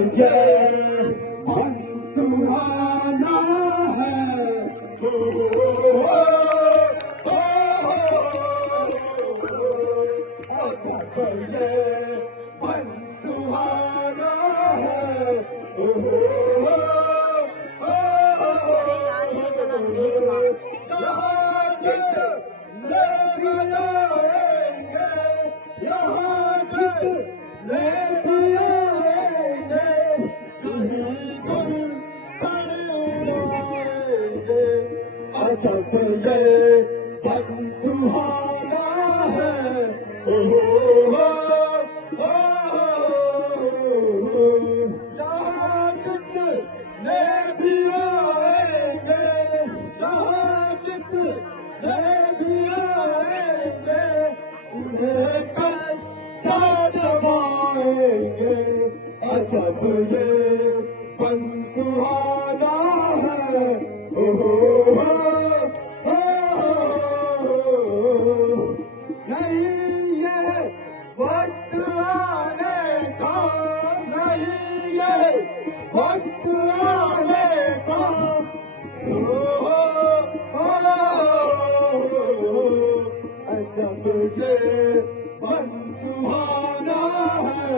ये मन सुहाना है। हो ये मन सुहाना है। अरे यार ये जनन बीच जब ये मन सुहाना है। जहाँ जितने भी आएंगे, जहाँ जितने भी आएंगे, उन्हें कल जमाएंगे। जब ये मन सुहाना है। नहीं ये वक्त आने का, नहीं ये वक्त आने का। जब ये मन सुहाना है।